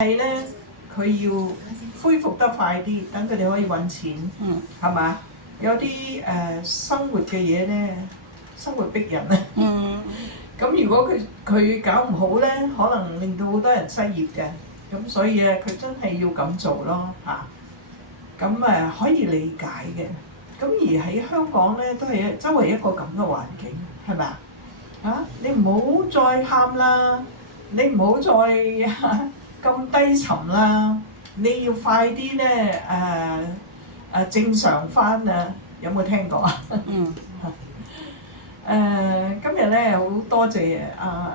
係咧，佢要恢復得快啲，等佢哋可以揾錢，係嘛？有啲生活嘅嘢咧，生活逼人啊。咁如果佢搞唔好咧，可能令到好多人失業嘅。咁所以佢真係要咁做咯嚇。咁可以理解嘅。咁而喺香港咧，都係周圍一個咁嘅環境，係咪啊？你唔好再喊啦，你唔好再咁低沉啦，你要快啲咧正常翻啊！有冇聽過啊？今日咧好多謝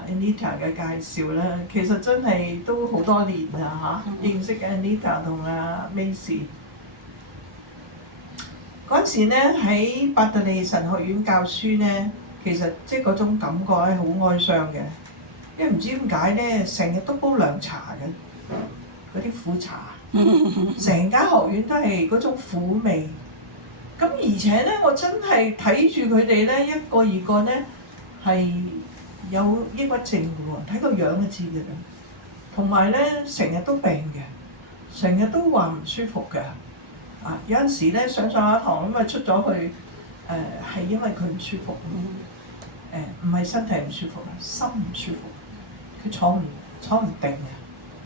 Anita 嘅介紹啦，其實真係都好多年啦嚇，認識 Anita 同Macy。嗰時咧喺伯特利神學院教書咧，其實即係嗰種感覺咧好哀傷嘅，因為唔知點解咧，成日都煲涼茶嘅，嗰啲苦茶，成間學院都係嗰種苦味。咁而且咧，我真係睇住佢哋咧，一個二個咧係有抑鬱症嘅喎，睇個樣就知嘅啦。同埋咧，成日都病嘅，成日都話唔舒服嘅。有陣時咧上下堂咁出咗去，係因為佢唔舒服，唔係身體唔舒服，心唔舒服，佢坐唔定嘅，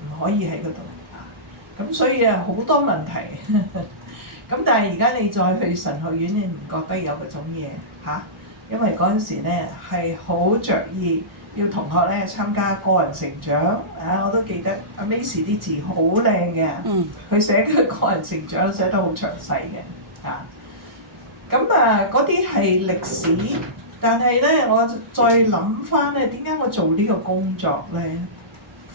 唔可以喺嗰度。咁所以好多問題。咁但係而家你再去神學院，你唔覺得有嗰種嘢嚇？因為嗰陣時咧係好着意要同學咧參加個人成長。我都記得阿 Macy 啲字好靚嘅，佢寫嘅個人成長寫得好詳細嘅。咁嗰啲係歷史，但係咧我再諗翻咧，點解我做呢個工作咧，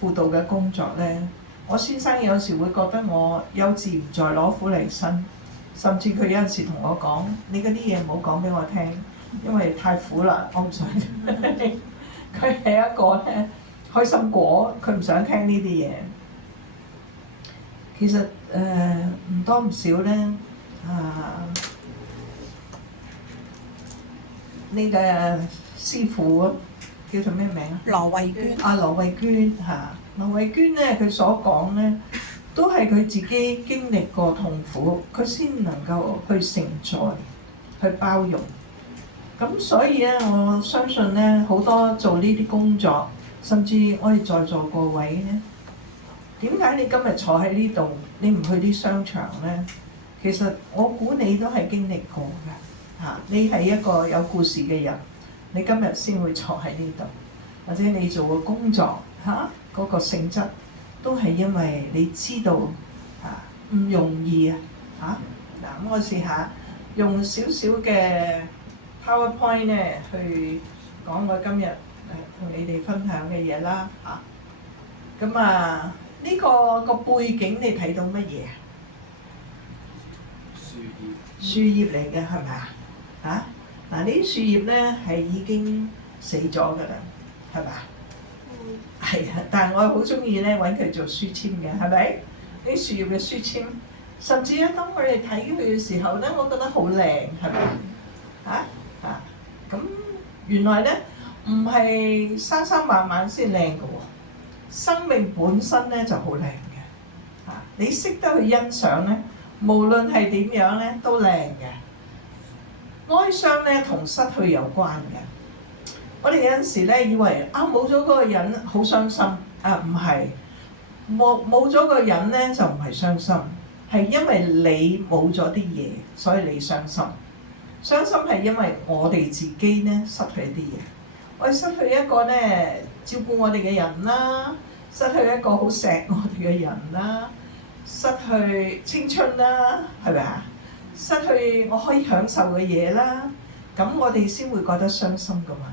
輔導嘅工作咧？我先生有時會覺得我幼稚唔再攞苦嚟辛。甚至佢有陣時同我講：你嗰啲嘢唔好講俾我聽，因為太苦啦，我唔想。佢係一個咧開心果，佢唔想聽呢啲嘢。其實唔多唔少咧，呢個師傅叫做咩名啊？羅慧娟。羅慧娟嚇，羅慧娟咧，佢所講咧，都係佢自己經歷過痛苦，佢先能夠去承載、去包容。咁所以咧，我相信咧，好多做呢啲工作，甚至我哋在座各位咧，點解你今日坐喺呢度，你唔去啲商場咧？其實我估你都係經歷過嘅嚇，你係一個有故事嘅人，你今日先會坐喺呢度，或者你做嘅工作嗰個性質。都係因為你知道唔容易咁我試下用少少嘅 PowerPoint 咧去講我今日同你哋分享嘅嘢啦咁呢個背景你睇到乜嘢？樹葉嚟嘅係咪啊？呢啲樹葉咧係已經死咗㗎啦，係咪啊？係啊，但係我好中意咧揾佢做書籤嘅，係咪？啲樹葉嘅書籤，甚至咧當佢哋睇佢嘅時候咧，我覺得好靚，係咪？咁原來咧唔係生生猛猛先靚嘅喎，生命本身咧就好靚嘅。你識得去欣賞咧，無論係點樣咧都靚嘅。哀傷咧同失去有關嘅。我哋有陣時咧以為冇咗嗰個人好傷心，唔係冇咗個人咧就唔係傷心，係因為你冇咗啲嘢，所以你傷心。傷心係因為我哋自己咧失去一啲嘢，我哋失去一個咧照顧我哋嘅人啦，失去一個好錫我哋嘅人啦，失去青春啦，係咪啊？失去我可以享受嘅嘢啦，咁我哋先會覺得傷心噶嘛。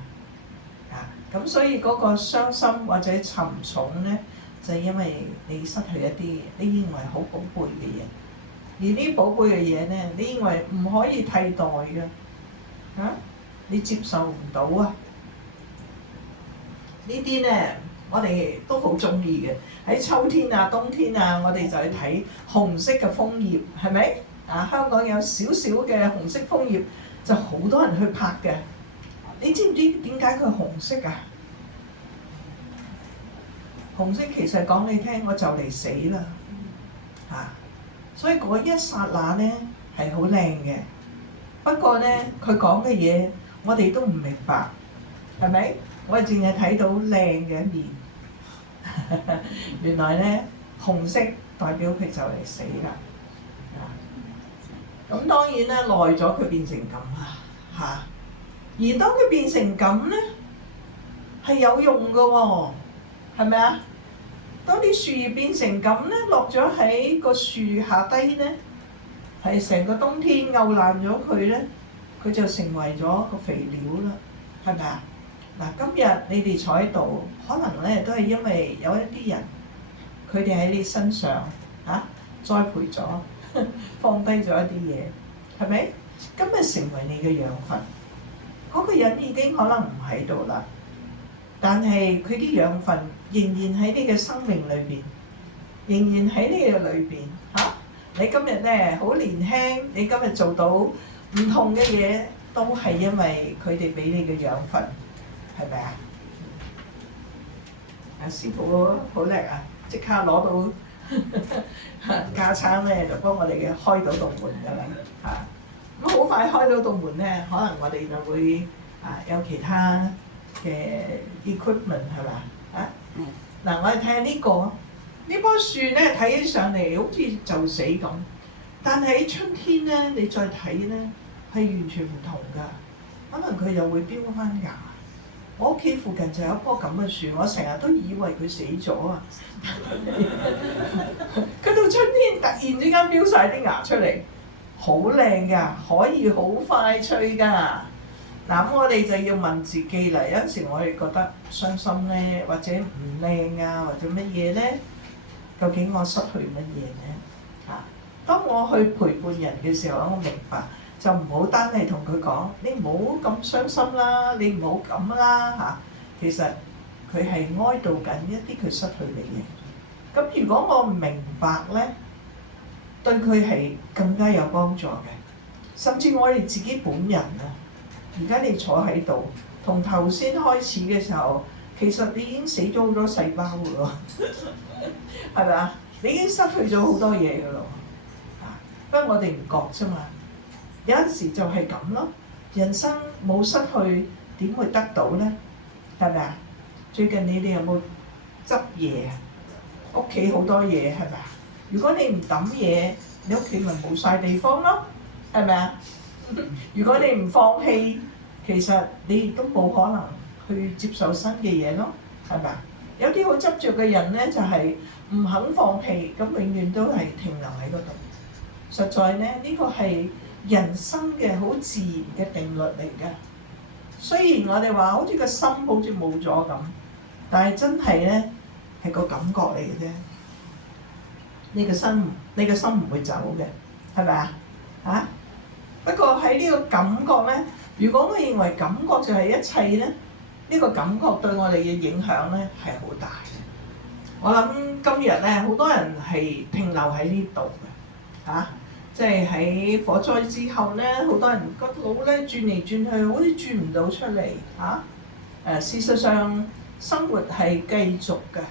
咁所以嗰個傷心或者沉重咧，就係因為你失去一啲你認為好寶貝嘅嘢，而呢啲寶貝嘅嘢咧，你認為唔可以替代嘅，你接受唔到啊！呢啲咧，我哋都好中意嘅。喺秋天啊、冬天啊，我哋就去睇紅色嘅楓葉，係咪？香港有少少嘅紅色楓葉，就好多人去拍嘅。你知唔知點解佢紅色啊？紅色其實講你聽，我就嚟死啦嚇，所以嗰一剎那咧係好靚嘅。不過咧，佢講嘅嘢我哋都唔明白，係咪？我哋淨係睇到靚嘅一面，原來咧紅色代表佢就嚟死啦。咁當然咧，耐咗佢變成咁啦嚇。而當佢變成咁咧，係有用㗎喎，係咪啊？當啲樹葉變成咁咧，落咗喺個樹下低咧，係成個冬天漚爛咗佢咧，佢就成為咗個肥料啦，係咪啊？嗱，今日你哋坐喺度，可能咧都係因為有一啲人，佢哋喺你身上栽培咗，放低咗一啲嘢，係咪？今日成為你嘅養分，嗰個人已經可能唔喺度啦，但係佢啲養分仍然喺你嘅生命裏邊，仍然喺你嘅裏邊嚇。你今日咧好年輕，你今日做到唔同嘅嘢，都係因為佢哋俾你嘅養分，係咪啊？阿師傅好叻啊，即刻攞到架撐咧，就幫我哋嘅開到道門㗎啦嚇。咁好快開到道門咧，可能我哋就會有其他嘅 equipment 係嘛啊？嗱，我哋睇下呢個呢棵樹咧，睇起上嚟好似就死咁，但係喺春天咧，你再睇咧係完全唔同㗎，可能佢又會飆翻芽。我屋企附近就有一棵咁嘅樹，我成日都以為佢死咗啊！佢到春天突然之間飆晒啲芽出嚟，好靚㗎，可以好快脆㗎。嗱，咁我哋就要問自己啦，有陣時我哋覺得傷心咧，或者唔靚啊，或者乜嘢咧？究竟我失去乜嘢咧？嚇！當我去陪伴人嘅時候，我明白就唔好單係同佢講，你唔好咁傷心啦，你唔好咁啦嚇。其實佢係哀悼緊一啲佢失去嘅嘢。咁如果我唔明白咧，對佢係更加有幫助嘅。甚至我哋自己本人啊，而家你坐喺度，同頭先開始嘅時候，其實你已經死咗好多細胞㗎咯，係咪啊？你已經失去咗好多嘢㗎咯，不過我哋唔覺啫嘛。有陣時就係咁咯，人生冇失去點會得到咧？係咪啊？最近你哋有冇執嘢啊？屋企好多嘢係咪啊？如果你唔抌嘢，你屋企咪冇晒地方咯，係咪啊？如果你唔放棄，其實你亦都冇可能去接受新嘅嘢咯，係咪啊？有啲好執着嘅人咧，就係唔肯放棄，咁永遠都係停留喺嗰度。實在咧，呢個係人生嘅好自然嘅定律嚟㗎。雖然我哋話好似個心好似冇咗咁，但係真係咧係個感覺嚟嘅啫。你個心唔會走嘅，係咪啊？嚇！不過喺呢個感覺咧，如果我認為感覺就係一切咧，呢個感覺對我哋嘅影響咧係好大嘅。我諗今日咧，好多人係停留喺呢度嘅嚇。即係喺火災之後咧，好多人個腦咧轉嚟轉去，好似轉唔到出嚟嚇。事實上生活係繼續嘅，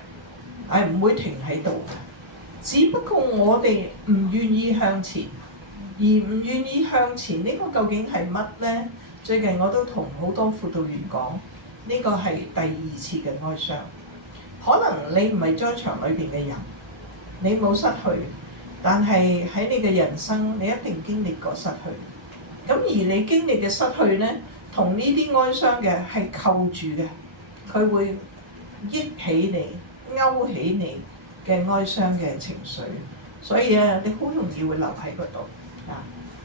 係唔會停喺度嘅。只不過我哋唔願意向前，而唔願意向前呢個究竟係乜咧？最近我都同好多輔導員講，呢個係第二次嘅哀傷。可能你唔係災場裏邊嘅人，你冇失去。但係喺你嘅人生，你一定經歷過失去。咁而你經歷嘅失去咧，同呢啲哀傷嘅係扣住嘅，佢會憶起你、勾起你嘅哀傷嘅情緒。所以啊，你好容易會留喺嗰度啊。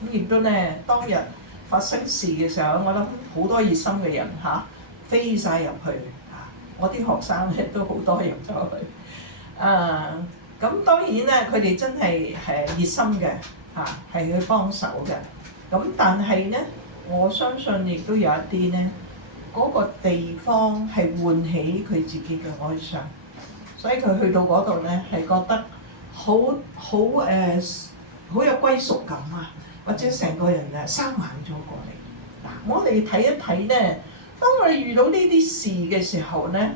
咁亦都咧，當日發生事嘅時候，我諗好多熱心嘅人飛晒入去啊。我啲學生咧都好多入咗去啊。咁當然咧，佢哋真係熱心嘅嚇，係去幫手嘅。咁但係咧，我相信亦都有一啲咧，嗰個地方係喚起佢自己嘅哀傷，所以佢去到嗰度咧係覺得好有歸屬感啊，或者成個人生猛咗過嚟。嗱，我哋睇一睇咧，當我哋遇到呢啲事嘅時候咧，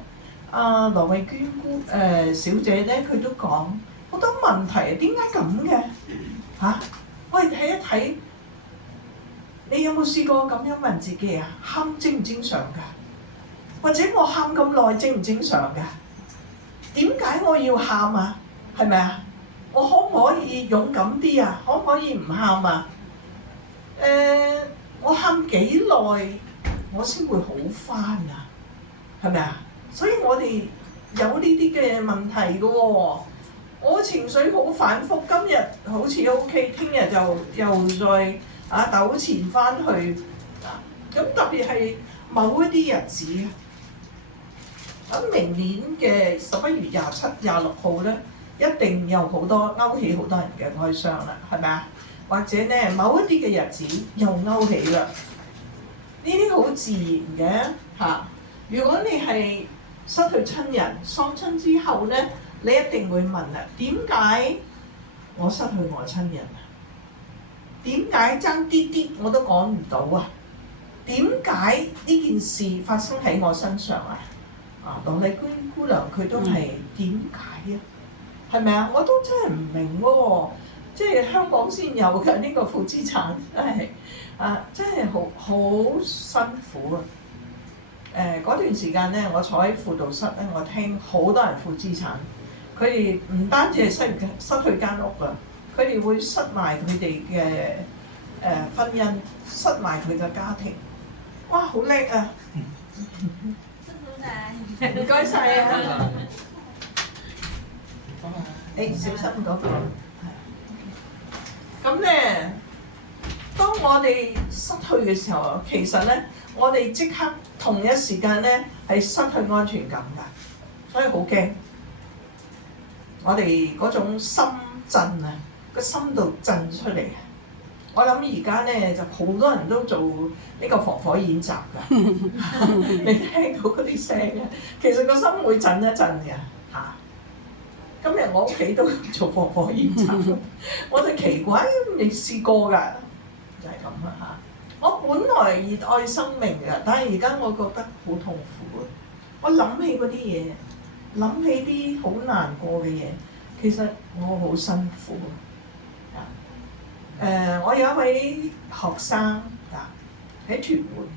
羅慧娟小姐咧，佢都講好多問題，點解咁嘅嚇？我哋睇一睇，你有冇試過咁樣問自己啊？喊正唔正常㗎？或者我喊咁耐正唔正常㗎？點解我要喊啊？係咪啊？我可唔可以勇敢啲啊？可唔可以唔喊啊？我喊幾耐我先會好返啊？係咪啊？所以我哋有呢啲嘅問題嘅喎。我情緒好反覆，今日好似 OK， 聽日就又再糾纏翻去。咁特別係某一啲日子，咁明年嘅11月27、26號咧，一定有好多勾起好多人嘅哀傷啦，係咪啊？或者咧某一啲嘅日子又勾起啦，呢啲好自然嘅嚇。如果你係失去親人、喪親之後咧，你一定會問啦：點解我失去我親人啊？點解爭啲啲我都講唔到啊？點解呢件事發生喺我身上啊？羅麗娟姑娘佢都係點解啊？係咪啊？我都真係唔明喎，即係香港先有嘅呢個負資產，真係好辛苦啊！嗰段時間咧，我坐喺輔導室咧，我聽好多人負資產，佢哋唔單止係失去間屋啊，佢哋會失埋佢哋嘅婚姻，失埋佢嘅家庭。哇，好叻啊！唔該晒啊！小心嗰個。咁咧，當我哋失去嘅時候，其實咧，我哋即刻同一時間咧係失去安全感㗎，所以好驚。我哋嗰種心震啊，個心度震出嚟。我諗而家咧就好多人都做呢個防火演習㗎，你聽到嗰啲聲嘅，其實個心會震一震嘅嚇。今日我屋企都做防火演習，我就奇怪未試過㗎，就係咁啦嚇。我本來熱愛生命㗎，但係而家我覺得好痛苦啊！我諗起嗰啲嘢，諗起啲好難過嘅嘢，其實我好辛苦。我有一位學生喺屯門，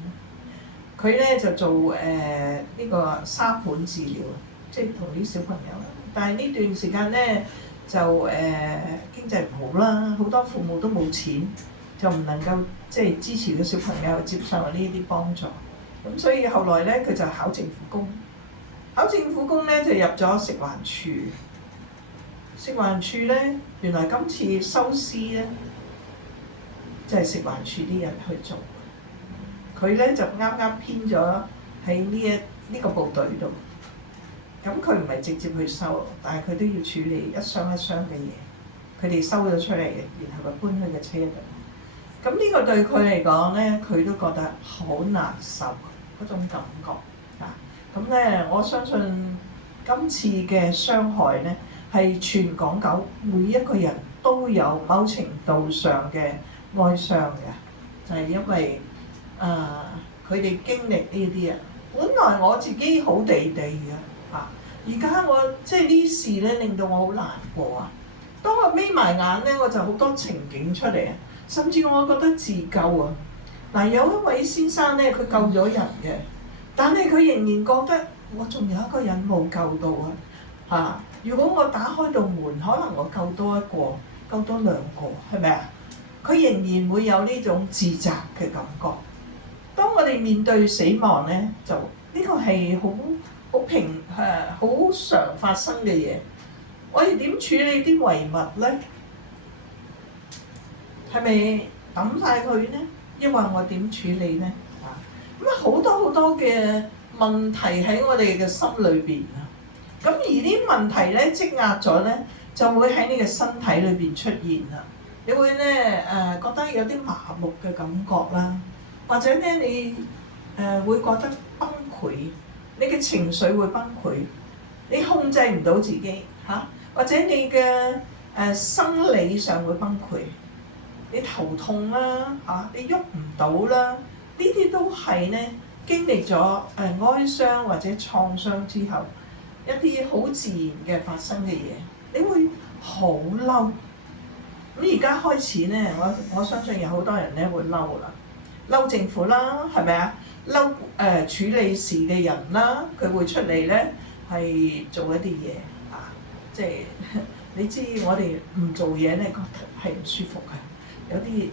佢咧就做呢個沙盤治療，即係同啲小朋友。但係呢段時間咧就經濟唔好啦，好多父母都冇錢，就唔能夠即係支持個小朋友接受呢啲幫助。咁所以後來咧佢就考政府工，考政府工咧就入咗食環署。食環署咧原來今次收屍咧，就係食環署啲人去做，佢咧就啱啱編咗喺呢個部隊度。咁佢唔係直接去收，但係佢都要處理一箱一箱嘅嘢。佢哋收咗出嚟，然後佢搬去個車度。咁呢個對佢嚟講咧，佢都覺得好難受嗰種感覺啊。咁咧，我相信今次嘅傷害咧，係全港九每一個人都有某程度上嘅哀傷嘅，就係因為佢哋經歷呢啲啊。本來我自己好地地嘅嚇，而家我即係呢事咧令到我好難過啊。當我眯埋眼咧，我就好多情景出嚟啊，甚至我覺得自救啊。嗱，有一位先生咧，佢救咗人嘅，但係佢仍然覺得我仲有一個人冇救到啊嚇。如果我打開道門，可能我救多一個，救多兩個，係咪啊？佢仍然會有呢種自責嘅感覺。當我哋面對死亡咧，就呢個係好常發生嘅嘢。我哋點處理啲遺物咧？係咪抌晒佢咧？抑或我點處理咧？咁好多嘅問題喺我哋嘅心裏邊啊。咁而啲問題咧積壓咗咧，就會喺你嘅身體裏邊出現啦。你會咧覺得有啲麻木嘅感覺啦，或者咧你會覺得崩潰，你嘅情緒會崩潰，你控制唔到自己嚇，或者你嘅生理上會崩潰，你頭痛啦嚇，你喐唔到啦，呢啲都係咧經歷咗哀傷或者創傷之後一啲好自然嘅發生嘅嘢，你會好嬲。咁而家開始咧，我相信有好多人咧會嬲啦，嬲政府啦，係咪啊？嬲處理事嘅人啦，佢會出嚟咧係做一啲嘢啊，即係你知我哋唔做嘢咧，覺得係唔舒服嘅。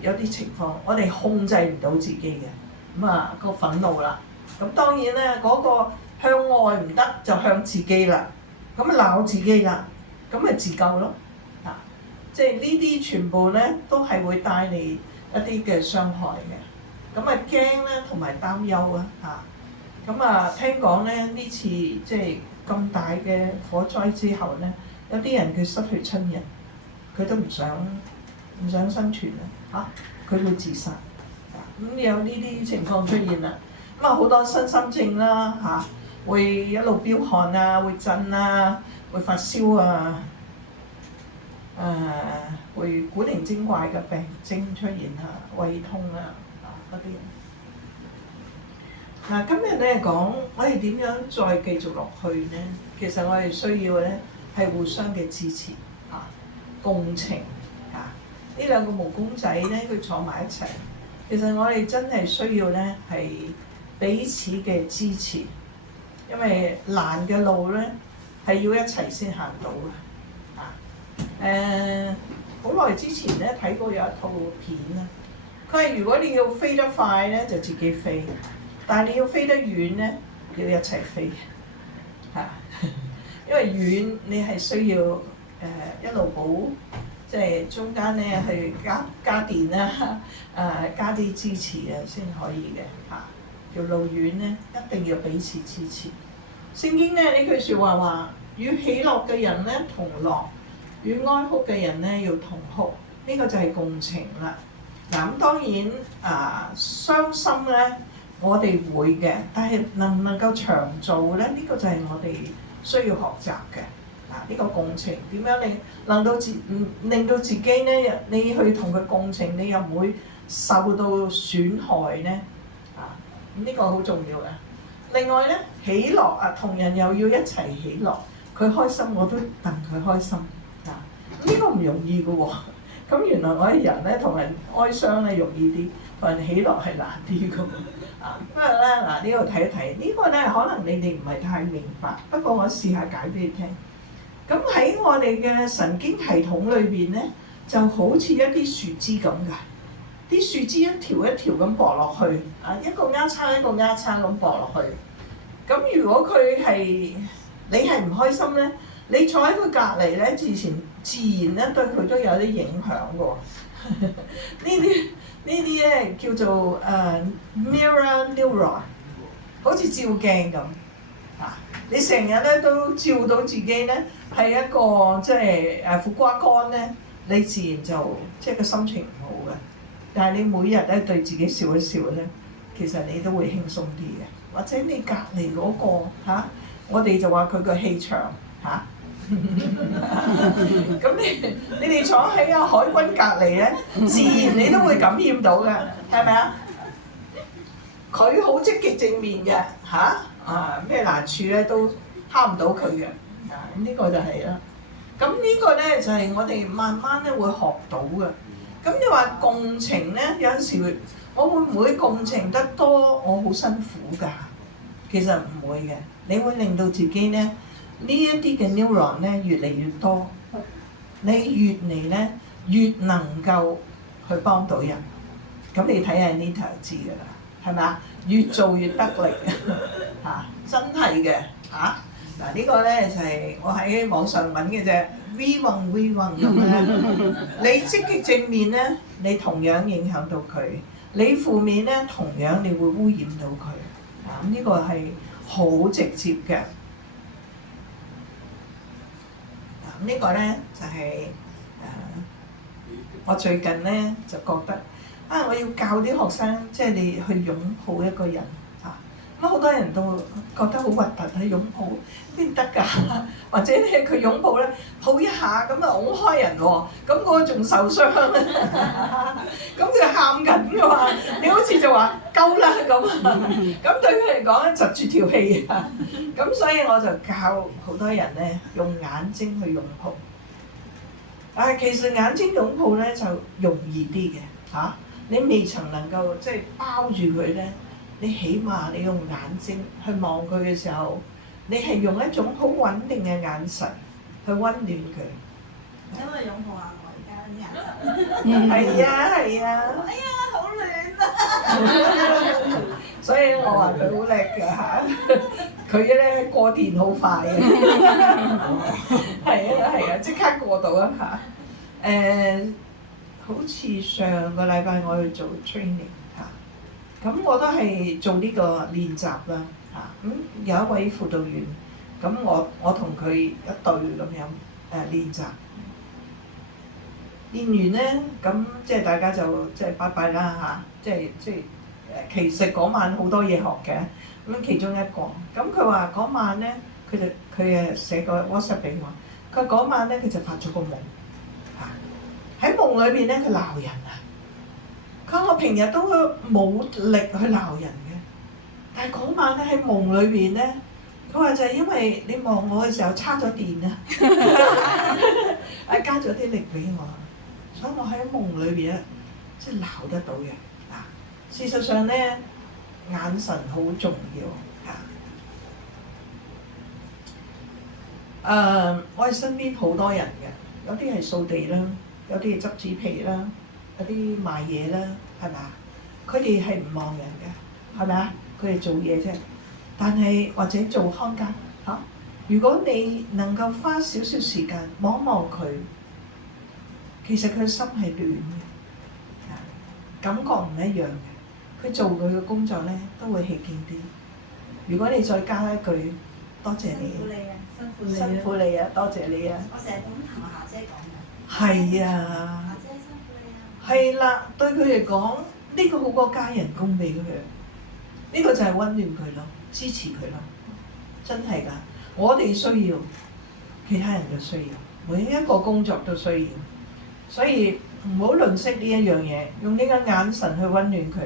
有啲情況，我哋控制唔到自己嘅，咁啊個憤怒啦。咁當然咧，嗰個向外唔得，就向自己啦。咁啊鬧自己啦，咁咪自救咯。啊，即係呢啲全部咧都係會帶嚟一啲嘅傷害嘅。咁啊驚咧，同埋擔憂啊。嚇，咁啊聽講咧呢次即係咁大嘅火災之後咧，有啲人佢失去親人，佢都唔想生存啊。嚇，佢會自殺。咁有呢啲情況出現啦。咁啊好多身心症啦。嚇，會一路飆汗啊，會震啊，會發燒啊，會古靈精怪嘅病徵出現啊，胃痛啊嗰啲。嗱，今日咧講我哋點樣再繼續落去咧？其實我哋需要咧係互相嘅支持共情呢兩個毛公仔咧，佢坐埋一齊。其實我哋真係需要咧係彼此嘅支持。因為難嘅路咧係要一齊先行到嘅。好耐之前咧睇過有一套片啦，佢係如果你要飛得快咧就自己飛，但係你要飛得遠咧要一齊飛嚇。因為遠你係需要一路補，即係中間咧去加電啦，加啲支持啊先可以嘅嚇。條路遠咧，一定要彼此支持。聖經咧呢句説話話：與喜樂嘅人咧同樂，與哀哭嘅人咧要同哭。呢個就係共情啦。嗱，咁當然傷心咧，我哋會嘅，但係能唔能夠長做咧？呢個就係我哋需要學習嘅。呢個共情點樣令到自己咧，你去同佢共情，你又唔會受到損害咧？呢個好重要嘅。另外咧，喜樂同人又要一齊喜樂，佢開心我都戥佢開心呢個唔容易嘅喎。咁原來我哋人咧同人哀傷咧容易啲，同人喜樂係難啲嘅喎。不過咧呢度睇一睇呢個咧，可能你哋唔係太明白，不過我試下解俾你聽。咁喺我哋嘅神經系統裏邊咧，就好似一啲樹枝咁㗎。啲樹枝一條一條咁駁落去，一個丫叉一個丫叉咁駁落去。咁如果你係唔開心咧，你坐喺佢隔離咧，自然咧對佢都有啲影響嘅喎。呢啲咧叫做mirror neuron， 好似照鏡咁。你成日咧都照到自己咧係一個即係苦瓜乾咧，你自然就即係個心情唔好嘅。但係你每日咧對自己笑一笑咧，其實你都會輕鬆啲嘅。或者你隔離嗰個我哋就話佢個氣場咁你哋坐喺個海軍隔離咧，自然你都會感染到嘅，係咪啊？佢好積極正面嘅咩難處咧都蝦唔到佢嘅。咁呢個就係啦。咁呢個咧就係我哋慢慢咧會學到嘅。咁你話共情咧，有陣時我會唔會共情得多？我好辛苦㗎。其實唔會嘅，你會令到自己咧呢一啲嘅 neuron 咧越嚟越多，你越嚟咧越能夠去幫到人。咁你睇下呢頭就知㗎啦，係咪啊？越做越得力真係嘅嗱呢個咧就係我喺網上揾嘅啫。We won 咁咧，你積極正面咧，你同樣影響到佢；你負面咧，同樣你會污染到佢。咁呢個係好直接嘅。呢個咧就係我最近咧就覺得我要教啲學生，即係你去擁抱一個人咁好多人都覺得好核突去擁抱，邊得㗎？或者咧佢擁抱咧抱一下咁啊擁開人喎，咁嗰個仲受傷啊！咁佢喊緊㗎嘛，你好似就話夠啦咁，咁對佢嚟講咧窒住條氣啊！咁所以我就教好多人咧用眼睛去擁抱。其實眼睛擁抱咧就容易啲嘅嚇，你未曾能夠即係包住佢咧。你起碼你用眼睛去望佢嘅時候，你係用一種好穩定嘅眼神去温暖佢。可唔可以擁抱下我而家啲眼神？係啊係啊！哎呀，好暖啊！所以我話佢好叻㗎嚇，佢咧過電好快嘅，係啊，即刻過到啊嚇。好似上個禮拜我去做 training。咁我都係做呢個練習啦，咁有一位輔導員，咁我同佢一對咁樣練習，練完咧咁即係大家就即係拜拜啦嚇，即係其實嗰晚好多嘢學嘅，咁其中一個，咁佢話嗰晚咧佢寫個 WhatsApp 俾我，佢話嗰晚咧佢就發咗個夢，喺夢裏邊咧佢鬧人啊！佢話我平日都冇力去鬧人嘅，但係嗰晚咧喺夢裏邊咧，佢話就係因為你望我嘅時候叉咗電啊，加咗啲力俾我，所以我喺夢裏邊咧即係鬧得到嘅。事實上咧，眼神好重要嚇。我哋身邊好多人嘅，有啲係掃地啦，有啲係執紙皮啦。有啲賣嘢啦，係咪啊？佢哋係唔望人嘅，係咪啊？佢哋做嘢啫。但係或者做看更嚇，如果你能夠花少少時間望一望佢，其實佢心係暖嘅，感覺唔一樣嘅。佢做佢嘅工作咧都會起勁啲。如果你再加一句多謝你，辛苦你啊，多謝你啊！我成日咁同夏姐講嘅。係啊。係啦，對佢嚟講，呢個好過加人工俾佢，呢個就係温暖佢咯，支持佢咯，真係㗎。我哋需要，其他人就需要，每一個工作都需要，所以唔好吝嗇呢一樣嘢，用呢個眼神去温暖佢。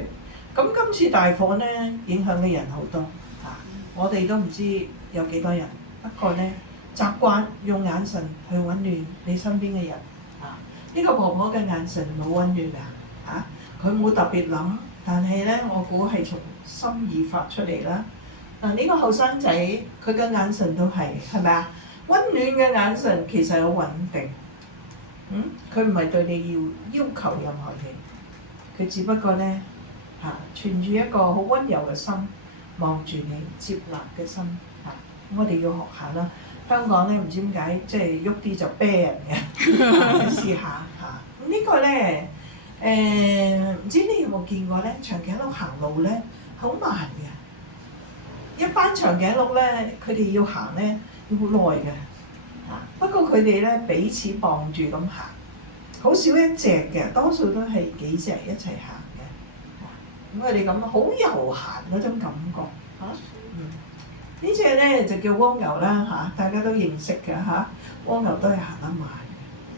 咁今次大火咧，影響嘅人好多嚇，我哋都唔知有幾多人，不過咧習慣用眼神去温暖你身邊嘅人。呢個婆婆嘅眼神好温暖啊！佢冇特別諗，但係咧，我估係從心意發出嚟啦。嗱，呢個後生仔佢嘅眼神都係咪啊？温暖嘅眼神其實好穩定。佢唔係對你要求任何嘢，佢只不過咧存住一個好温柔嘅心，望住你，接納嘅心我哋要學下啦。香港咧唔知點解，即係喐啲就啤人嘅，試下嚇。呢個咧唔知你有冇見過咧？長頸鹿行路咧好慢嘅，一班長頸鹿咧佢哋要行咧要好耐嘅嚇。不過佢哋咧彼此傍住咁行，好少一隻嘅，多數都係幾隻一齊行嘅。咁佢哋咁好悠閒嗰種感覺嚇。呢隻咧就叫蝸牛啦嚇，大家都認識嘅嚇。蝸牛都係行得慢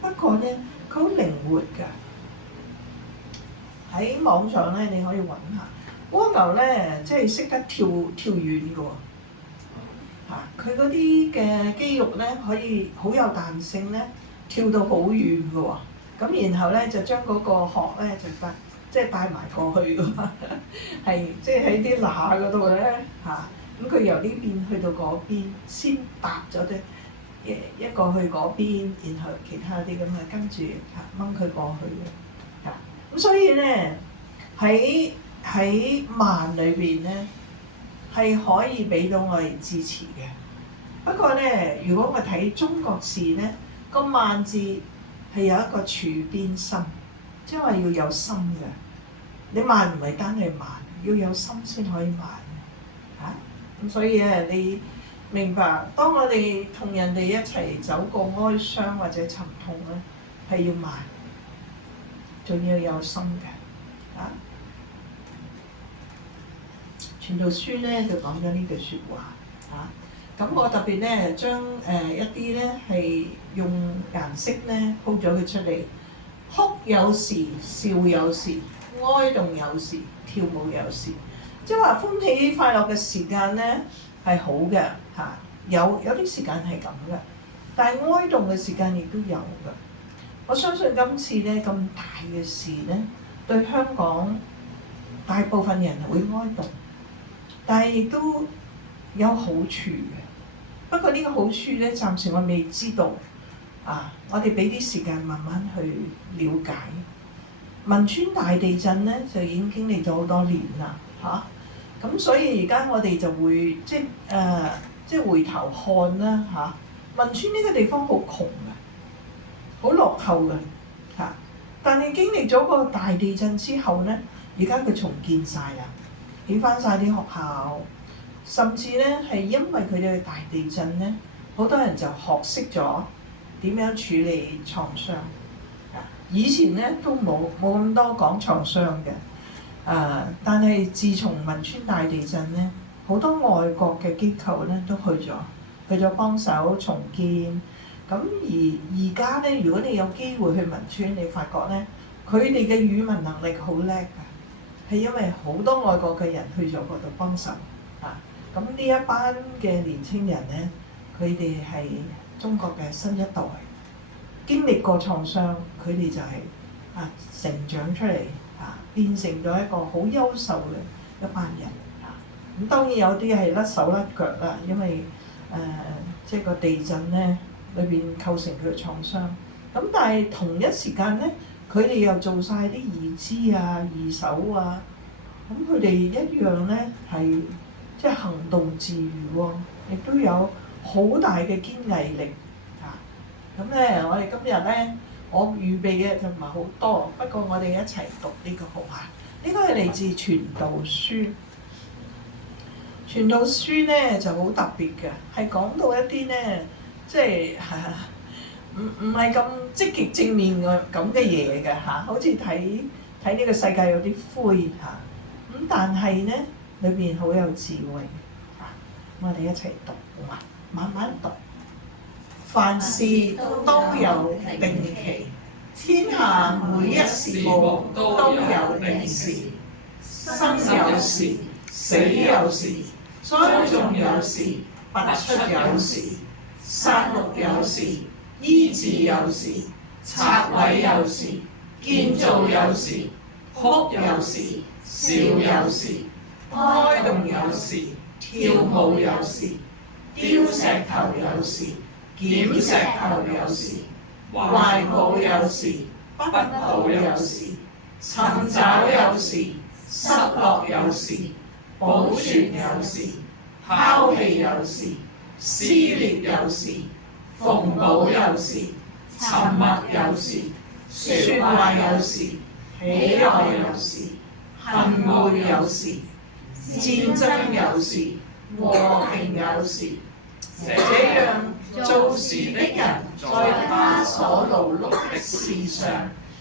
嘅，不過咧佢好靈活㗎。喺網上咧你可以揾下蝸牛咧，即係識得跳遠嘅喎嚇。佢嗰啲嘅肌肉咧可以好有彈性咧，跳到好遠嘅喎。咁然後咧就將嗰個殼咧就帶埋過去㗎嘛，係即係喺啲罅嗰度咧嚇。咁佢由呢邊去到嗰邊，先搭咗一個去嗰邊，然後其他啲咁嘅跟住掹佢過去嘅。咁所以咧喺慢裏邊咧係可以俾到我哋支持嘅。不過咧，如果我睇中國字咧，個慢字係有一個處邊心，即係話要有心嘅。你慢唔係單係慢，要有心先可以慢。咁所以咧，你明白，當我哋同人哋一齊走過哀傷或者沉痛咧，係要慢，仲要有心嘅。傳道書咧就講咗呢句説話嚇。咁我特別咧將一啲咧係用顏色咧鋪咗佢出嚟，哭有時，笑有時，哀慟有時，跳舞有時。即係話歡喜快樂嘅時間咧係好嘅嚇，有啲時間係咁嘅，但係哀慟嘅時間亦都有嘅。我相信今次咧咁大嘅事咧，對香港大部分人會哀慟，但係亦都有好處嘅。不過呢個好處咧，暫時我未知道啊！我哋俾啲時間慢慢去了解。汶川大地震咧就已經經歷咗好多年啦嚇，咁所以而家我哋就會即係回頭看啦嚇。汶川呢個地方好窮嘅，好落後嘅嚇，但係經歷咗個大地震之後咧，而家佢重建晒啦，起翻晒啲學校，甚至咧係因為佢哋嘅大地震咧，好多人就學識咗點樣處理創傷。以前咧都冇咁多講創傷嘅，但係自從汶川大地震咧，好多外國嘅機構咧都去咗幫手重建。咁而家咧，如果你有機會去汶川，你發覺咧，佢哋嘅語文能力好叻㗎，係因為好多外國嘅人去咗嗰度幫手啊。咁呢一班嘅年輕人咧，佢哋係中國嘅新一代。經歷過創傷，佢哋就係成長出嚟變成咗一個好優秀嘅一班人咁當然有啲係甩手甩腳啦，因為即係個地震咧裏邊構成佢嘅創傷。咁但係同一時間咧，佢哋又做晒啲義肢義手咁佢哋一樣咧係即係行動自如喎，亦都有好大嘅堅毅力。咁咧，我哋今日咧，我預備嘅就唔係好多，不過我哋一齊讀呢個好嘛？呢個係嚟自《傳道書》。《傳道書》咧就好特別嘅，係講到一啲咧，即係唔係咁積極正面嘅咁嘅嘢嘅嚇，好似睇呢個世界有啲灰嚇，咁但係咧裏邊好有智慧嚇，我哋一齊讀好嘛？慢慢讀。凡事都有定期，天下每一事務都有定時。生有時，死有時，栽種有時，拔出有時，殺戮有時，醫治有時，拆毀有時，建造有時，哭有時，笑有時，哀慟有時，跳舞有時，丟石頭有時，撿石頭有時，懷抱有時，不抱有時，尋找有時，失落有時，保存有時，拋棄有時，撕裂有時，縫補有時，沉默有時，説話有時，喜樂有時，恨惡有時，戰爭有時，和平有時。這樣做事的人在他所勞碌的事上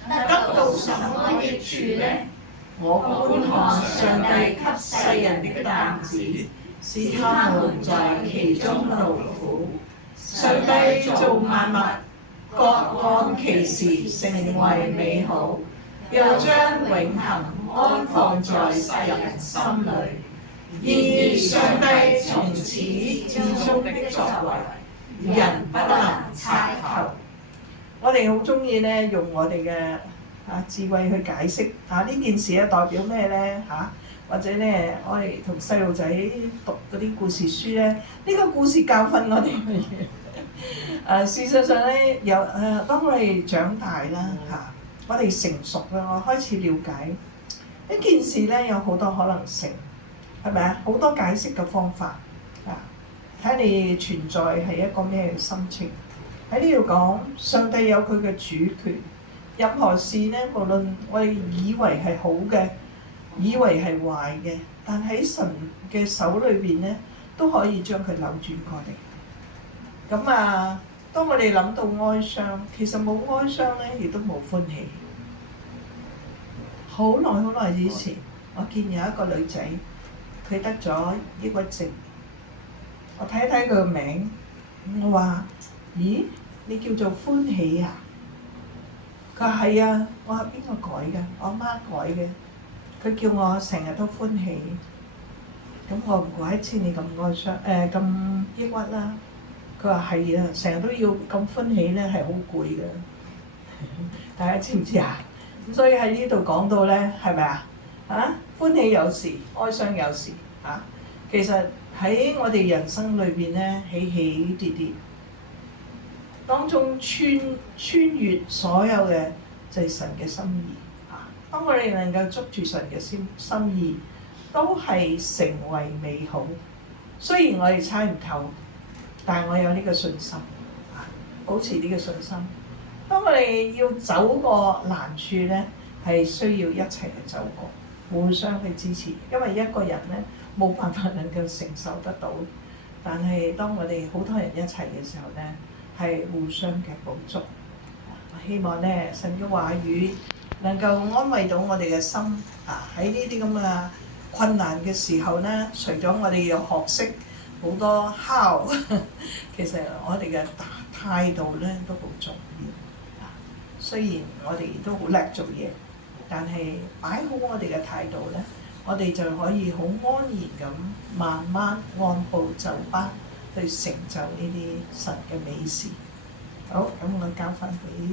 得到什麼益處呢？我觀看上帝給世人的擔子，使他們在其中勞苦。上帝造萬物，各按其時成為美好，又將永恆安放在世人心裏。然而上帝從始至終的作為，人不能測透。我哋好中意咧用我哋嘅智慧去解釋呢件事咧代表咩咧或者咧我哋同細路仔讀嗰啲故事書咧，呢個故事教訓我哋乜嘢？事實上咧當我哋長大啦我哋成熟啦，我開始了解一件事咧有好多可能性。係咪啊？好多解釋嘅方法睇你存在係一個咩心情。喺呢度講，上帝有佢嘅主權，任何事呢，無論我哋以為係好嘅，以為係壞嘅，但喺神嘅手裏邊呢，都可以將佢扭轉過嚟。咁當我哋諗到哀傷，其實冇哀傷呢，亦都冇歡喜。好耐以前，我見有一個女仔。佢佢得咗抑鬱症。我睇一睇佢個名，我話：咦，你叫做歡喜啊？佢話係啊，我話邊個改㗎？我阿媽改嘅。佢叫我成日都歡喜，咁我唔怪之你咁哀傷咁抑鬱啦。佢話係啊，成日都要咁歡喜咧，係好攰嘅。大家知唔知啊？咁所以喺呢度講到咧，係咪啊？啊，歡喜有時，哀傷有時啊。其實喺我哋人生裏邊咧，起起跌跌當中穿越所有嘅就係神嘅心意啊。當我哋能夠捉住神嘅心意，都係成為美好。雖然我哋猜唔透，但係我有呢個信心啊，保持呢個信心。當我哋要走過難處咧，係需要一齊去走過，互相去支持。因為一個人咧冇辦法能夠承受得到，但係當我哋好多人一齊嘅時候咧，係互相嘅補足。我希望咧神嘅話語能夠安慰到我哋嘅心啊！喺呢啲咁嘅困難嘅時候咧，除咗我哋要學識好多 how， 其實我哋嘅態度咧都好重要。雖然我哋都好叻做嘢，但係擺好我哋嘅態度咧，我哋就可以好安然咁慢慢按部就班去成就呢啲神嘅美事。好，咁我交翻俾